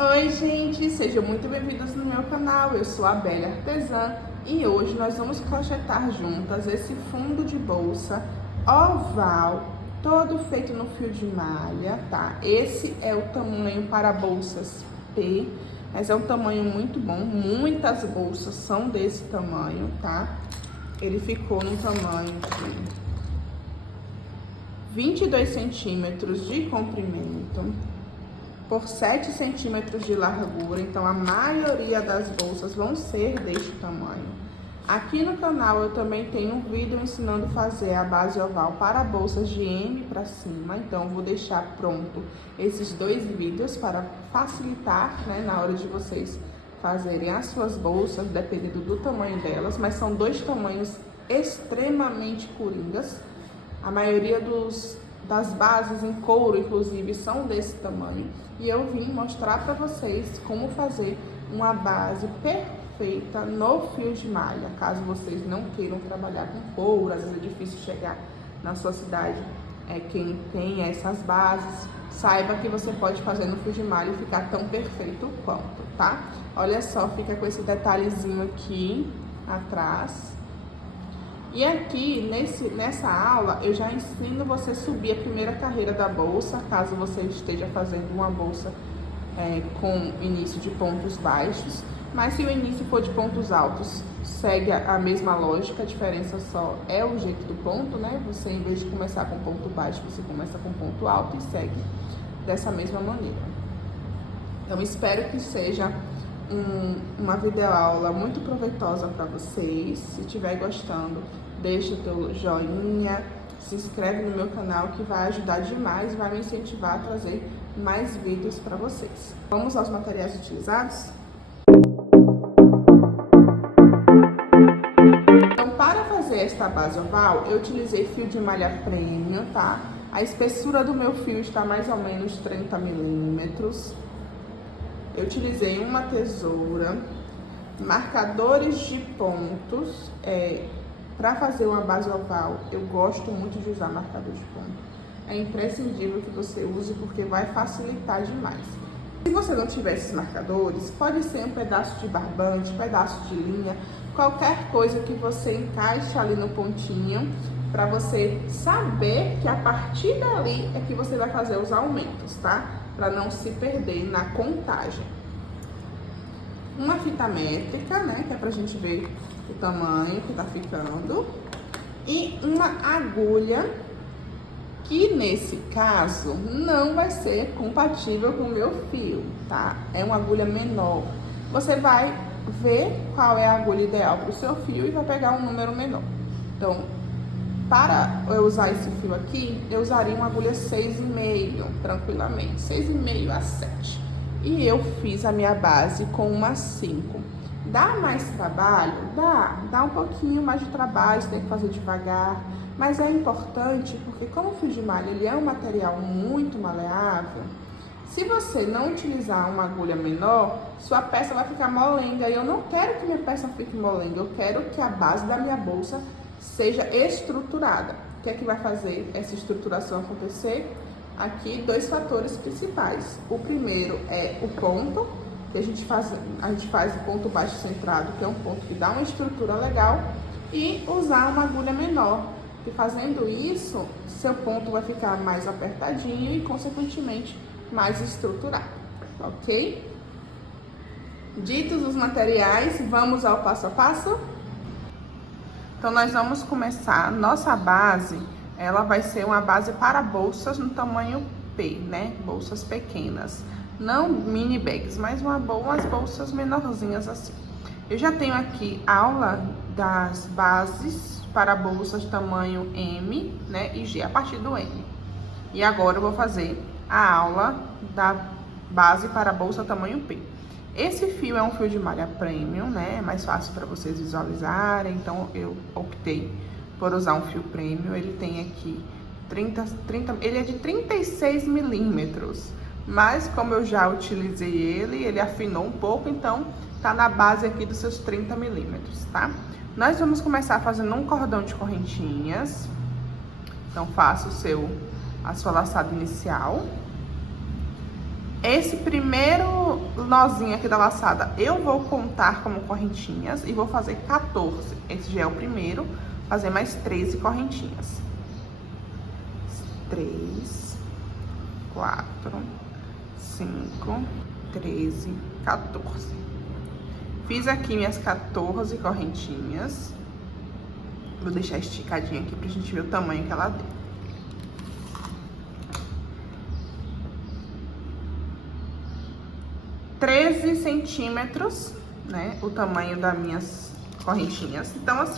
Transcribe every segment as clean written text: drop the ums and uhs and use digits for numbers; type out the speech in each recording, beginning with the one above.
Oi gente, sejam muito bem-vindos no meu canal, eu sou a Belle Artesã e hoje nós vamos crochetar juntas esse fundo de bolsa oval, todo feito no fio de malha, tá? Esse é o tamanho para bolsas P, mas é um tamanho muito bom, muitas bolsas são desse tamanho, tá? Ele ficou no tamanho de 22 centímetros de comprimento por 7 centímetros de largura, então a maioria das bolsas vão ser deste tamanho. Aqui no canal eu também tenho um vídeo ensinando a fazer a base oval para bolsas de M para cima, então eu vou deixar pronto esses dois vídeos para facilitar, né, na hora de vocês fazerem as suas bolsas, dependendo do tamanho delas, mas são dois tamanhos extremamente coringas. A maioria das bases em couro, inclusive, são desse tamanho. E eu vim mostrar para vocês como fazer uma base perfeita no fio de malha. Caso vocês não queiram trabalhar com couro, às vezes é difícil chegar na sua cidade, quem tem essas bases, saiba que você pode fazer no fio de malha e ficar tão perfeito quanto, tá? Olha só, fica com esse detalhezinho aqui atrás. E aqui, nessa aula, eu já ensino você a subir a primeira carreira da bolsa, caso você esteja fazendo uma bolsa com início de pontos baixos. Mas se o início for de pontos altos, segue a mesma lógica, a diferença só é o jeito do ponto, né? Você, em vez de começar com ponto baixo, você começa com ponto alto e segue dessa mesma maneira. Então, espero que seja uma videoaula muito proveitosa para vocês. Se estiver gostando, deixa o teu joinha, se inscreve no meu canal que vai ajudar demais, vai me incentivar a trazer mais vídeos para vocês. Vamos aos materiais utilizados? Então, para fazer esta base oval, eu utilizei fio de malha premium, tá? A espessura do meu fio está mais ou menos 30 milímetros. Eu utilizei uma tesoura, marcadores de pontos. Para fazer uma base oval, eu gosto muito de usar marcador de ponto. É imprescindível que você use porque vai facilitar demais. Se você não tiver esses marcadores, pode ser um pedaço de barbante, pedaço de linha, qualquer coisa que você encaixe ali no pontinho, para você saber que a partir dali é que você vai fazer os aumentos, tá? Para não se perder na contagem. Uma fita métrica, né, que é pra gente ver o tamanho que tá ficando. E uma agulha, que nesse caso não vai ser compatível com o meu fio, tá? É uma agulha menor. Você vai ver qual é a agulha ideal para o seu fio e vai pegar um número menor. Então, para eu usar esse fio aqui, eu usaria uma agulha 6,5, tranquilamente, 6,5 a 7. E eu fiz a minha base com uma 5. Dá mais trabalho? Dá um pouquinho mais de trabalho, você tem que fazer devagar. Mas é importante porque como o fio de malha ele é um material muito maleável, se você não utilizar uma agulha menor, sua peça vai ficar molenga. E eu não quero que minha peça fique molenga, eu quero que a base da minha bolsa seja estruturada. O que é que vai fazer essa estruturação acontecer? Aqui, dois fatores principais. O primeiro é o ponto, que a gente faz o ponto baixo centrado, que é um ponto que dá uma estrutura legal, e usar uma agulha menor, que fazendo isso, seu ponto vai ficar mais apertadinho e, consequentemente, mais estruturado, ok? Ditos os materiais, vamos ao passo a passo? Então, nós vamos começar. Nossa base, ela vai ser uma base para bolsas no tamanho P, né? Bolsas pequenas. Não mini bags, mas umas bolsas menorzinhas assim. Eu já tenho aqui aula das bases para bolsas tamanho M, né? E G, a partir do M. E agora eu vou fazer a aula da base para bolsa tamanho P. Esse fio é um fio de malha premium, né? É mais fácil para vocês visualizarem, então eu optei por usar um fio premium. Ele tem aqui ele é de 36 milímetros, mas como eu já utilizei ele afinou um pouco, então tá na base aqui dos seus 30 milímetros, tá? Nós vamos começar fazendo um cordão de correntinhas. Então, faça a sua laçada inicial. Esse primeiro nozinho aqui da laçada eu vou contar como correntinhas e vou fazer 14. Esse já é o primeiro, fazer mais 13 correntinhas. 3, 4, 5, 13, 14. Fiz aqui minhas 14 correntinhas. Vou deixar esticadinha aqui pra gente ver o tamanho que ela deu. 13 centímetros, né? O tamanho das minhas correntinhas. Então, assim,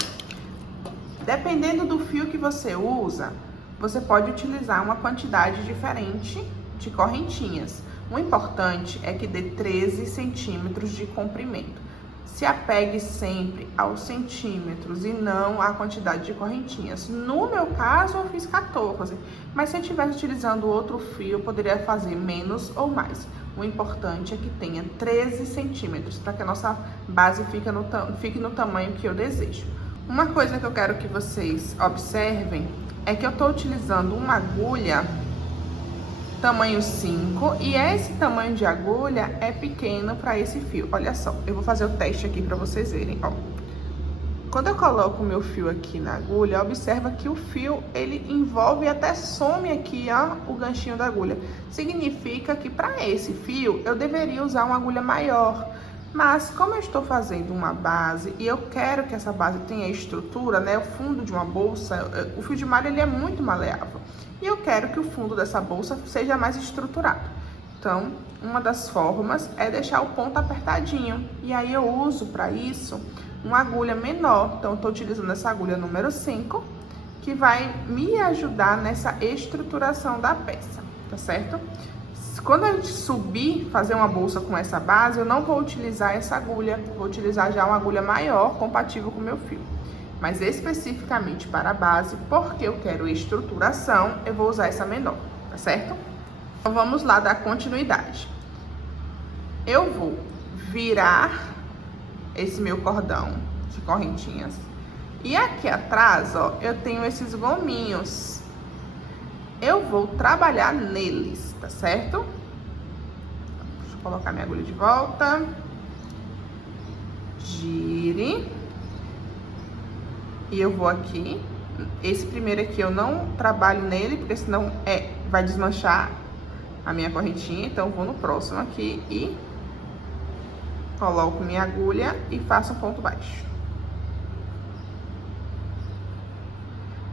dependendo do fio que você usa, você pode utilizar uma quantidade diferente de correntinhas. O importante é que dê 13 centímetros de comprimento. Se apegue sempre aos centímetros e não à quantidade de correntinhas. No meu caso, eu fiz 14, mas se eu estivesse utilizando outro fio, eu poderia fazer menos ou mais. O importante é que tenha 13 centímetros, para que a nossa base fique no tamanho que eu desejo. Uma coisa que eu quero que vocês observem é que eu estou utilizando uma agulha tamanho 5, e esse tamanho de agulha é pequeno para esse fio. Olha só, eu vou fazer o teste aqui para vocês verem, ó. Quando eu coloco o meu fio aqui na agulha, observa que o fio, ele envolve e até some aqui, ó, o ganchinho da agulha. Significa que para esse fio, eu deveria usar uma agulha maior. Mas, como eu estou fazendo uma base e eu quero que essa base tenha estrutura, né? O fundo de uma bolsa, o fio de malha, ele é muito maleável. E eu quero que o fundo dessa bolsa seja mais estruturado. Então, uma das formas é deixar o ponto apertadinho. E aí, eu uso para isso uma agulha menor. Então, eu tô utilizando essa agulha número 5, que vai me ajudar nessa estruturação da peça, tá certo? Quando a gente subir, fazer uma bolsa com essa base, eu não vou utilizar essa agulha, vou utilizar já uma agulha maior, compatível com o meu fio. Mas especificamente para a base, porque eu quero estruturação, eu vou usar essa menor, tá certo? Então, vamos lá dar continuidade. Eu vou virar esse meu cordão de correntinhas. E aqui atrás, ó, eu tenho esses gominhos. Eu vou trabalhar neles, tá certo? Deixa eu colocar minha agulha de volta. Gire. E eu vou aqui. Esse primeiro aqui eu não trabalho nele, porque senão vai desmanchar a minha correntinha. Então, eu vou no próximo aqui e coloco minha agulha e faço um ponto baixo.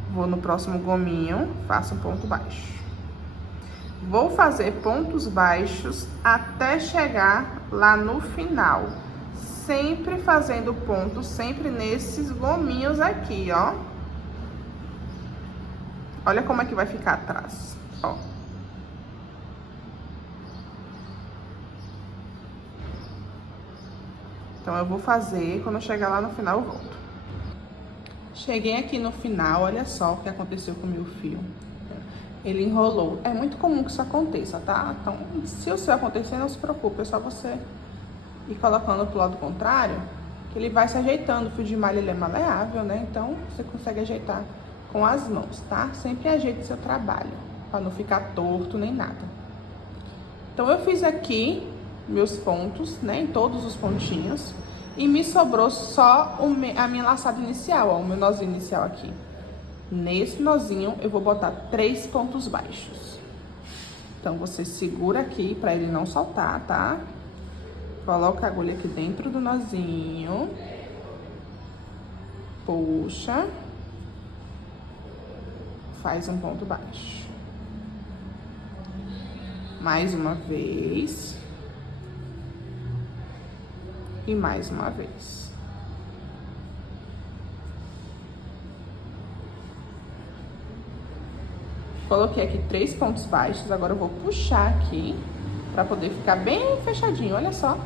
Vou no próximo gominho, faço um ponto baixo. Vou fazer pontos baixos até chegar lá no final. Sempre fazendo ponto, sempre nesses gominhos aqui, ó. Olha como é que vai ficar atrás, ó. Então, eu vou fazer, quando eu chegar lá no final, eu volto. Cheguei aqui no final, olha só o que aconteceu com o meu fio. Ele enrolou. É muito comum que isso aconteça, tá? Então, se o seu acontecer, não se preocupe, é só você ir colocando pro lado contrário, que ele vai se ajeitando. O fio de malha, ele é maleável, né? Então, você consegue ajeitar com as mãos, tá? Sempre ajeite seu trabalho, pra não ficar torto nem nada. Então, eu fiz aqui meus pontos, né? Em todos os pontinhos. E me sobrou só a minha laçada inicial, ó, o meu nozinho inicial aqui. Nesse nozinho, eu vou botar 3 pontos baixos. Então, você segura aqui pra ele não soltar, tá? Coloca a agulha aqui dentro do nozinho. Puxa. Faz um ponto baixo. Mais uma vez. E mais uma vez. Coloquei aqui 3 pontos baixos, agora eu vou puxar aqui pra poder ficar bem fechadinho, olha só.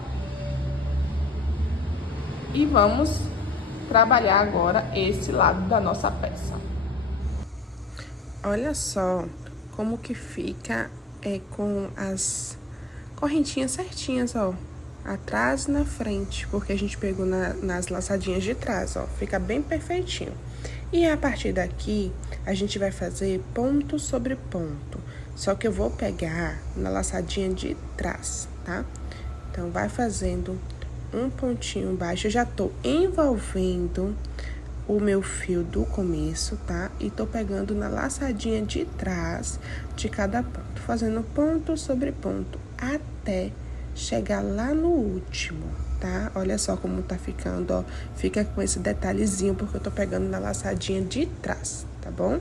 E vamos trabalhar agora esse lado da nossa peça. Olha só como que fica com as correntinhas certinhas, ó. Atrás e na frente, porque a gente pegou nas laçadinhas de trás, ó. Fica bem perfeitinho. E a partir daqui, a gente vai fazer ponto sobre ponto. Só que eu vou pegar na laçadinha de trás, tá? Então, vai fazendo um pontinho baixo. Eu já tô envolvendo o meu fio do começo, tá? E tô pegando na laçadinha de trás de cada ponto, fazendo ponto sobre ponto até chegar lá no último, tá? Olha só como tá ficando, ó. Fica com esse detalhezinho porque eu tô pegando na laçadinha de trás, tá bom?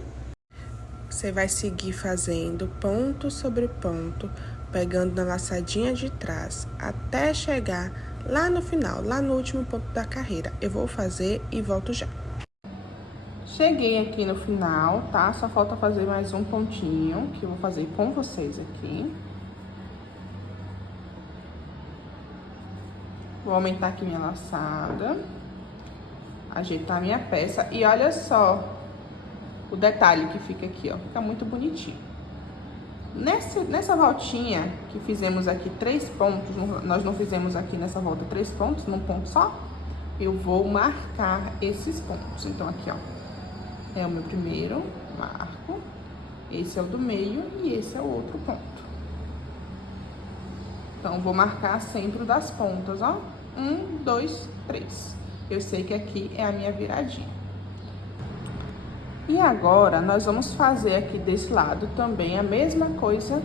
Você vai seguir fazendo ponto sobre ponto, pegando na laçadinha de trás, até chegar lá no final, lá no último ponto da carreira. Eu vou fazer e volto já. Cheguei aqui no final, tá? Só falta fazer mais um pontinho, que eu vou fazer com vocês aqui. Vou aumentar aqui minha laçada, ajeitar minha peça e olha só o detalhe que fica aqui, ó. Fica muito bonitinho. Nessa voltinha que fizemos aqui 3 pontos, nós não fizemos aqui nessa volta 3 pontos, num ponto só, eu vou marcar esses pontos. Então, aqui, ó, é o meu primeiro marco, esse é o do meio e esse é o outro ponto. Então, vou marcar sempre o das pontas, ó. 1, 2, 3. Eu sei que aqui é a minha viradinha. E agora, nós vamos fazer aqui desse lado também a mesma coisa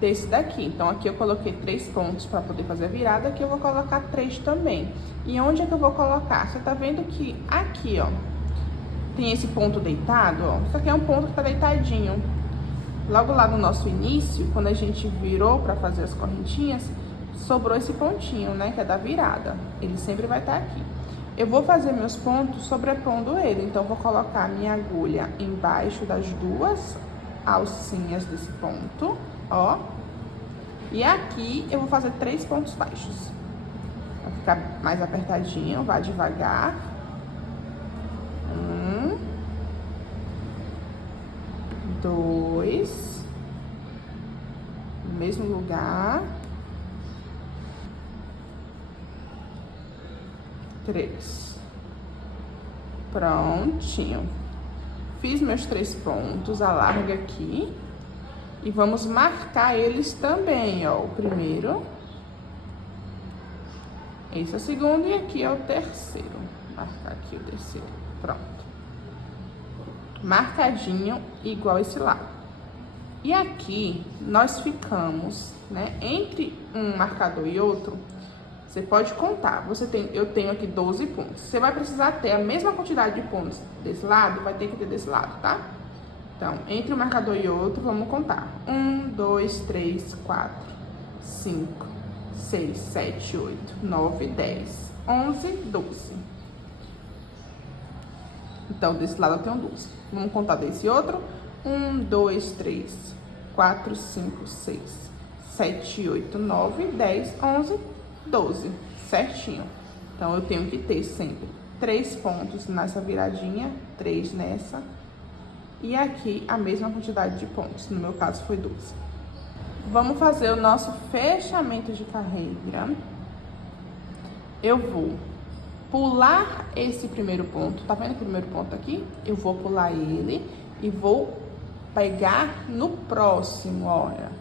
desse daqui. Então, aqui eu coloquei 3 pontos para poder fazer a virada, aqui eu vou colocar 3 também. E onde é que eu vou colocar? Você tá vendo que aqui, ó, tem esse ponto deitado, ó. Isso aqui é um ponto que tá deitadinho. Logo lá no nosso início, quando a gente virou para fazer as correntinhas, sobrou esse pontinho, né, que é da virada. Ele sempre vai estar aqui. Eu vou fazer meus pontos sobrepondo ele, então vou colocar minha agulha embaixo das 2 alcinhas desse ponto, ó. E aqui eu vou fazer 3 pontos baixos. Vai ficar mais apertadinho, vai devagar. 1, 2, no mesmo lugar. 3. Prontinho. Fiz meus 3 pontos, alarga aqui. E vamos marcar eles também, ó. O primeiro. Esse é o segundo e aqui é o terceiro. Marcar aqui o terceiro. Pronto. Marcadinho igual esse lado. E aqui nós ficamos, né, entre um marcador e outro. Você pode contar, eu tenho aqui 12 pontos. Você vai precisar ter a mesma quantidade de pontos desse lado, vai ter que ter desse lado, tá? Então, entre um marcador e outro, vamos contar. 1, 2, 3, 4, 5, 6, 7, 8, 9, 10, 11, 12. Então, desse lado eu tenho 12. Vamos contar desse outro. 1, 2, 3, 4, 5, 6, 7, 8, 9, 10, 11, 12, certinho. Então, eu tenho que ter sempre 3 pontos nessa viradinha, 3 nessa. E aqui a mesma quantidade de pontos, no meu caso foi 12. Vamos fazer o nosso fechamento de carreira. Eu vou pular esse primeiro ponto, tá vendo o primeiro ponto aqui? Eu vou pular ele e vou pegar no próximo, olha.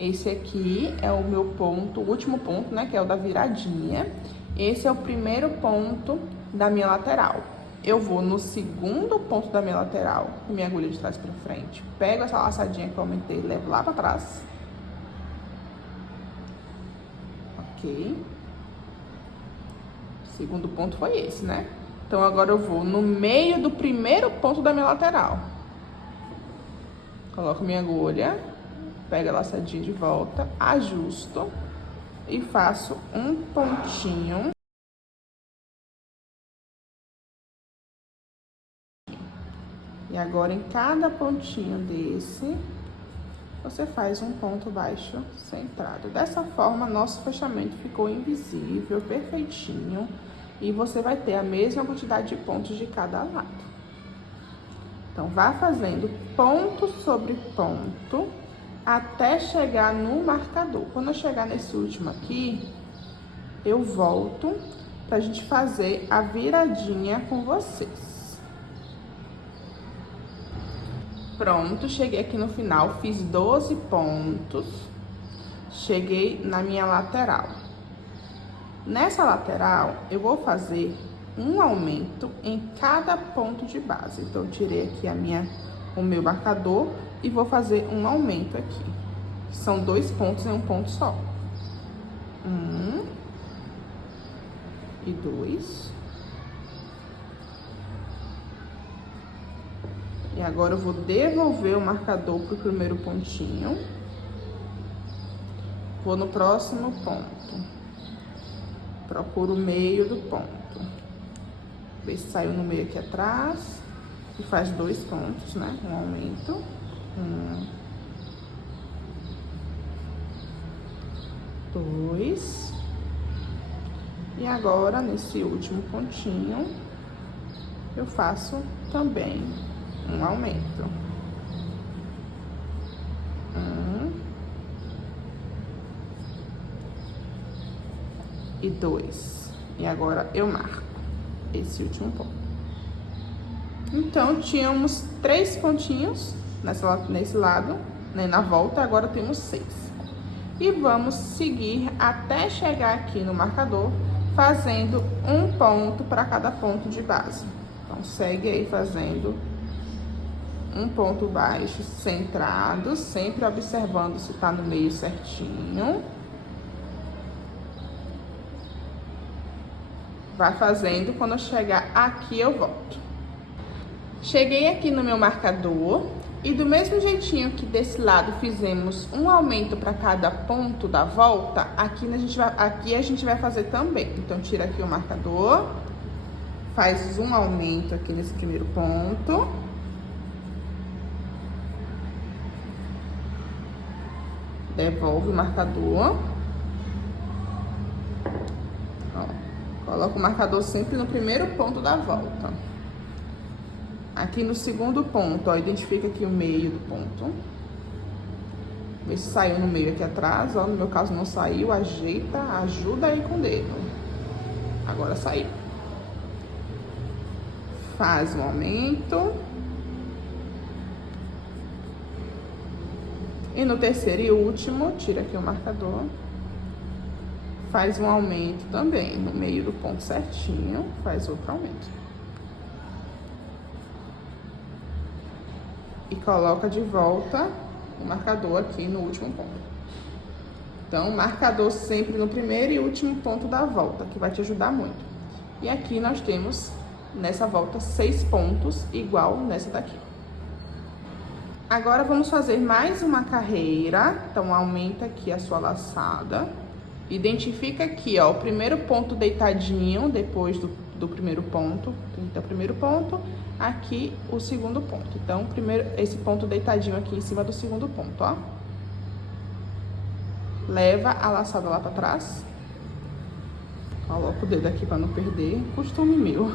Esse aqui é o meu ponto, o último ponto, né, que é o da viradinha. Esse é o primeiro ponto da minha lateral. Eu vou no segundo ponto da minha lateral, com minha agulha de trás pra frente. Pego essa laçadinha que eu aumentei e levo lá pra trás. Ok. O segundo ponto foi esse, né? Então, agora eu vou no meio do primeiro ponto da minha lateral. Coloco minha agulha, pego a laçadinha de volta, ajusto e faço um pontinho. E agora, em cada pontinho desse, você faz um ponto baixo centrado. Dessa forma, nosso fechamento ficou invisível, perfeitinho. E você vai ter a mesma quantidade de pontos de cada lado. Então, vá fazendo ponto sobre ponto até chegar no marcador. Quando eu chegar nesse último aqui, eu volto pra gente fazer a viradinha com vocês. Pronto, cheguei aqui no final, fiz 12 pontos, cheguei na minha lateral. Nessa lateral, eu vou fazer um aumento em cada ponto de base. Então, eu tirei aqui o meu marcador e vou fazer um aumento aqui. São 2 pontos em um ponto só. 1 e 2. E agora eu vou devolver o marcador pro primeiro pontinho. Vou no próximo ponto. Procuro o meio do ponto. Vê se saiu no meio aqui atrás. E faz 2 pontos, né? Um aumento. 1, 2. E agora, nesse último pontinho, eu faço também um aumento. 1 e 2. E agora eu marco esse último ponto. Então, tínhamos 3 pontinhos nesse lado, né, na volta, agora temos 6. E vamos seguir até chegar aqui no marcador, fazendo um ponto para cada ponto de base. Então, segue aí fazendo um ponto baixo centrado, sempre observando se tá no meio certinho. Vai fazendo, quando eu chegar aqui eu volto. Cheguei aqui no meu marcador e do mesmo jeitinho que desse lado fizemos um aumento para cada ponto da volta, aqui a gente vai fazer também. Então, tira aqui o marcador, faz um aumento aqui nesse primeiro ponto. Devolve o marcador. Ó, coloca o marcador sempre no primeiro ponto da volta. Aqui no segundo ponto, ó, identifica aqui o meio do ponto. Vê se saiu no meio aqui atrás, ó, no meu caso não saiu, ajeita, ajuda aí com o dedo. Agora saiu. Faz um aumento. E no terceiro e último, tira aqui o marcador. Faz um aumento também, no meio do ponto certinho, faz outro aumento. E coloca de volta o marcador aqui no último ponto. Então, marcador sempre no primeiro e último ponto da volta, que vai te ajudar muito. E aqui nós temos, nessa volta, 6 pontos, igual nessa daqui. Agora, vamos fazer mais uma carreira. Então, aumenta aqui a sua laçada. Identifica aqui, ó, o primeiro ponto deitadinho, depois do primeiro ponto. Então, o primeiro ponto, aqui o segundo ponto. Então, primeiro, esse ponto deitadinho aqui em cima do segundo ponto, ó. Leva a laçada lá pra trás. Coloca o dedo aqui pra não perder. Costume meu.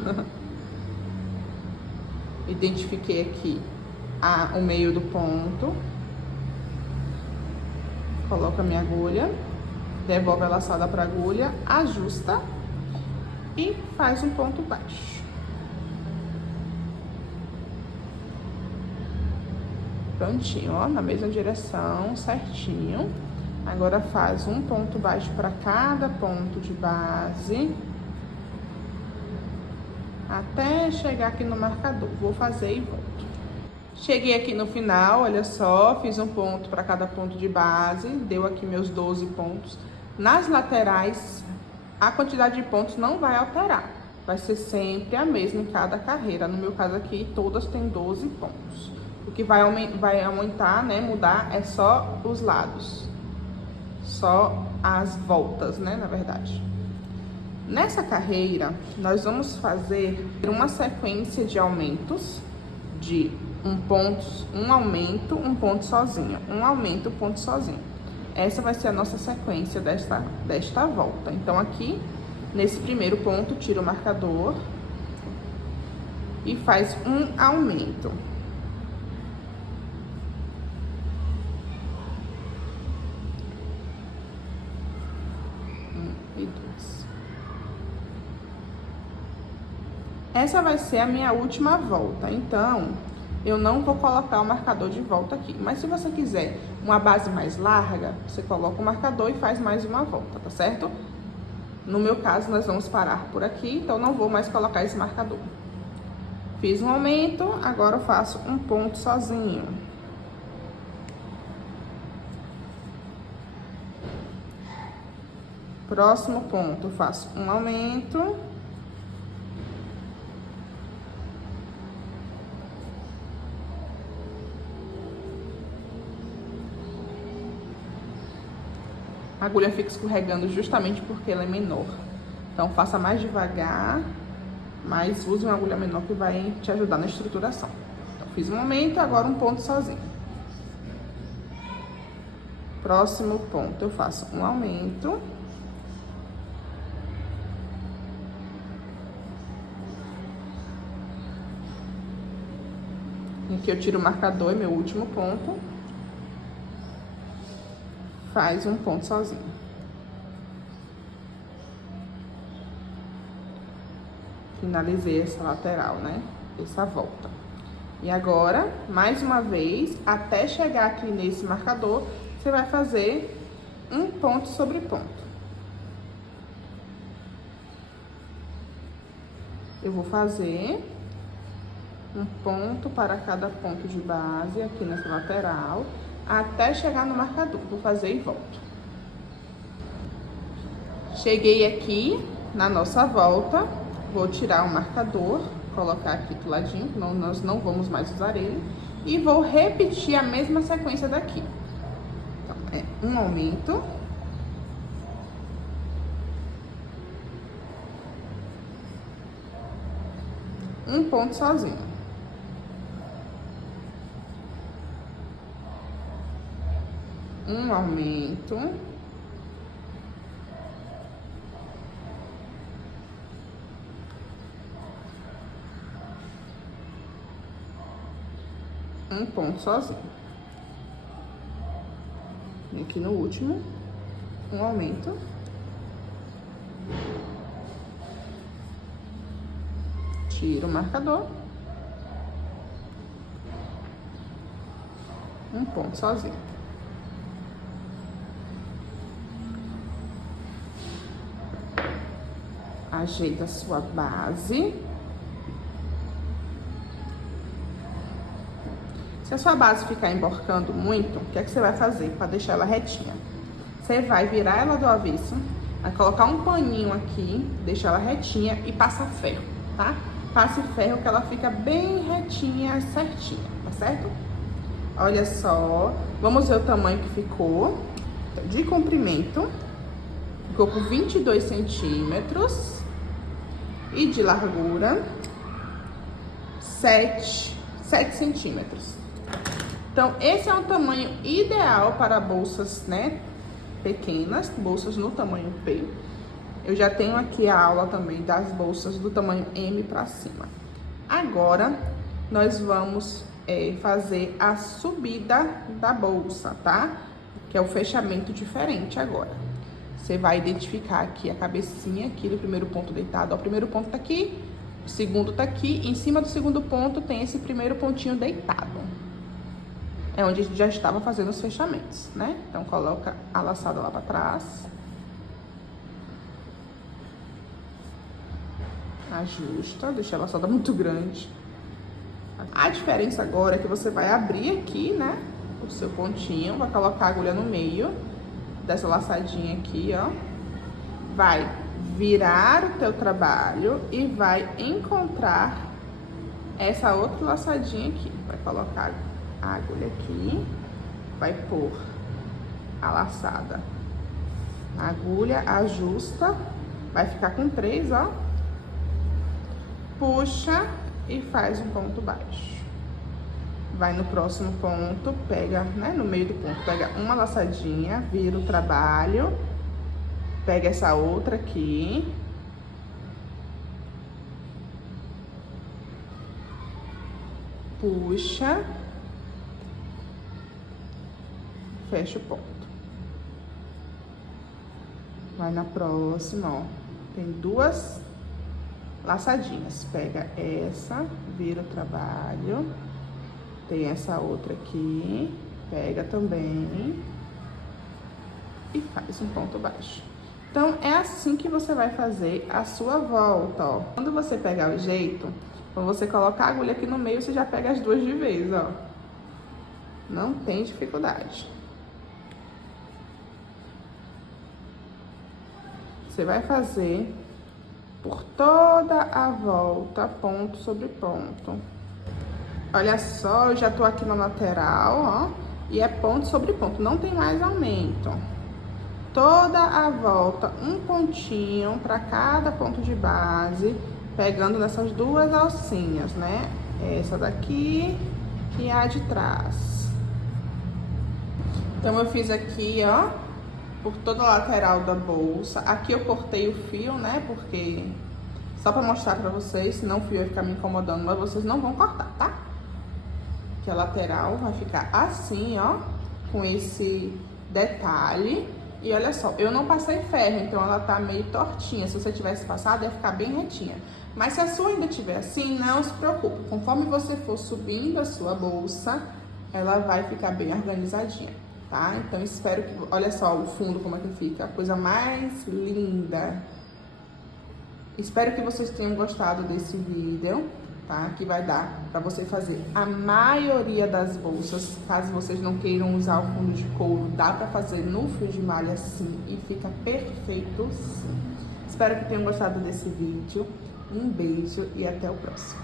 Identifiquei aqui o meio do ponto. Coloca a minha agulha. Devolve a laçada pra agulha. Ajusta. E faz um ponto baixo. Prontinho, ó, na mesma direção, certinho. Agora faz um ponto baixo para cada ponto de base. Até chegar aqui no marcador. Vou fazer e volto. Cheguei aqui no final, olha só, fiz um ponto para cada ponto de base. Deu aqui meus 12 pontos. Nas laterais, a quantidade de pontos não vai alterar. Vai ser sempre a mesma em cada carreira. No meu caso aqui, todas têm 12 pontos. O que vai aumentar, né, mudar, é só os lados. Só as voltas, né, na verdade. Nessa carreira, nós vamos fazer uma sequência de aumentos de um aumento, um ponto sozinho. Um aumento, um ponto sozinho. Essa vai ser a nossa sequência desta volta. Então, aqui, nesse primeiro ponto, tira o marcador e faz um aumento. E 2. Essa vai ser a minha última volta, então eu não vou colocar o marcador de volta aqui. Mas se você quiser uma base mais larga, você coloca o marcador e faz mais uma volta, tá certo? No meu caso, nós vamos parar por aqui, então não vou mais colocar esse marcador. Fiz um aumento, agora eu faço um ponto sozinho. Próximo ponto, eu faço um aumento. A agulha fica escorregando justamente porque ela é menor. Então, faça mais devagar, mas use uma agulha menor que vai te ajudar na estruturação. Então, fiz um aumento, agora um ponto sozinho. Próximo ponto, eu faço um aumento. Aqui eu tiro o marcador, é meu último ponto. Faz um ponto sozinho. Finalizei essa lateral, né? Essa volta. E agora, mais uma vez, até chegar aqui nesse marcador, você vai fazer um ponto sobre ponto. Eu vou fazer um ponto para cada ponto de base aqui nessa lateral, até chegar no marcador. Vou fazer e volto. Cheguei aqui na nossa volta, vou tirar o marcador, colocar aqui do ladinho, nós não vamos mais usar ele, e vou repetir a mesma sequência daqui. Então, é um aumento. Um ponto sozinho. Um aumento. Um ponto sozinho. E aqui no último, um aumento. Tiro o marcador. Um ponto sozinho. Ajeita a sua base. Se a sua base ficar emborcando muito, o que é que você vai fazer para deixar ela retinha? Você vai virar ela do avesso, vai colocar um paninho aqui, deixar ela retinha e passa ferro, tá? Passe ferro que ela fica bem retinha, certinha, tá certo? Olha só, vamos ver o tamanho que ficou. De comprimento, ficou com 22 centímetros. E de largura, 7 centímetros. Então, esse é um tamanho ideal para bolsas, né, pequenas, bolsas no tamanho P. Eu já tenho aqui a aula também das bolsas do tamanho M para cima. Agora, nós vamos fazer a subida da bolsa, tá? Que é o fechamento diferente agora. Você vai identificar aqui a cabecinha aqui do primeiro ponto deitado. Ó, o primeiro ponto tá aqui, o segundo tá aqui. Em cima do segundo ponto tem esse primeiro pontinho deitado. É onde a gente já estava fazendo os fechamentos, né? Então, coloca a laçada lá pra trás. Ajusta, deixa a laçada muito grande. A diferença agora é que você vai abrir aqui, né? O seu pontinho, vai colocar a agulha no meio dessa laçadinha aqui, ó. Vai virar o teu trabalho e vai encontrar essa outra laçadinha aqui. Vai colocar a agulha aqui, vai pôr a laçada na agulha, ajusta, vai ficar com 3, ó. Puxa e faz um ponto baixo. Vai no próximo ponto, pega, né, no meio do ponto, pega uma laçadinha, vira o trabalho, pega essa outra aqui. Puxa. Fecha o ponto. Vai na próxima, ó. Tem 2 laçadinhas. Pega essa, vira o trabalho. Tem essa outra aqui. Pega também. E faz um ponto baixo. Então, é assim que você vai fazer a sua volta, ó. Quando você pegar o jeito, quando você colocar a agulha aqui no meio, você já pega as duas de vez, ó. Não tem dificuldade. Você vai fazer por toda a volta, ponto sobre ponto. Olha só, eu já tô aqui na lateral, ó. E é ponto sobre ponto, não tem mais aumento. Toda a volta, um pontinho para cada ponto de base, pegando nessas duas alcinhas, né? Essa daqui e a de trás. Então, eu fiz aqui, ó, por toda a lateral da bolsa. Aqui eu cortei o fio, né? Porque só para mostrar para vocês, senão o fio vai ficar me incomodando, mas vocês não vão cortar, tá? Que a lateral vai ficar assim, ó, com esse detalhe. E olha só, eu não passei ferro, então ela tá meio tortinha. Se você tivesse passado, ia ficar bem retinha. Mas se a sua ainda tiver assim, não se preocupe. Conforme você for subindo a sua bolsa, ela vai ficar bem organizadinha, tá? Então espero que... Olha só o fundo como é que fica, a coisa mais linda. Espero que vocês tenham gostado desse vídeo, tá? Que vai dar pra você fazer a maioria das bolsas. Caso vocês não queiram usar o fundo de couro, dá pra fazer no fio de malha sim e fica perfeito sim. Espero que tenham gostado desse vídeo. Um beijo e até o próximo.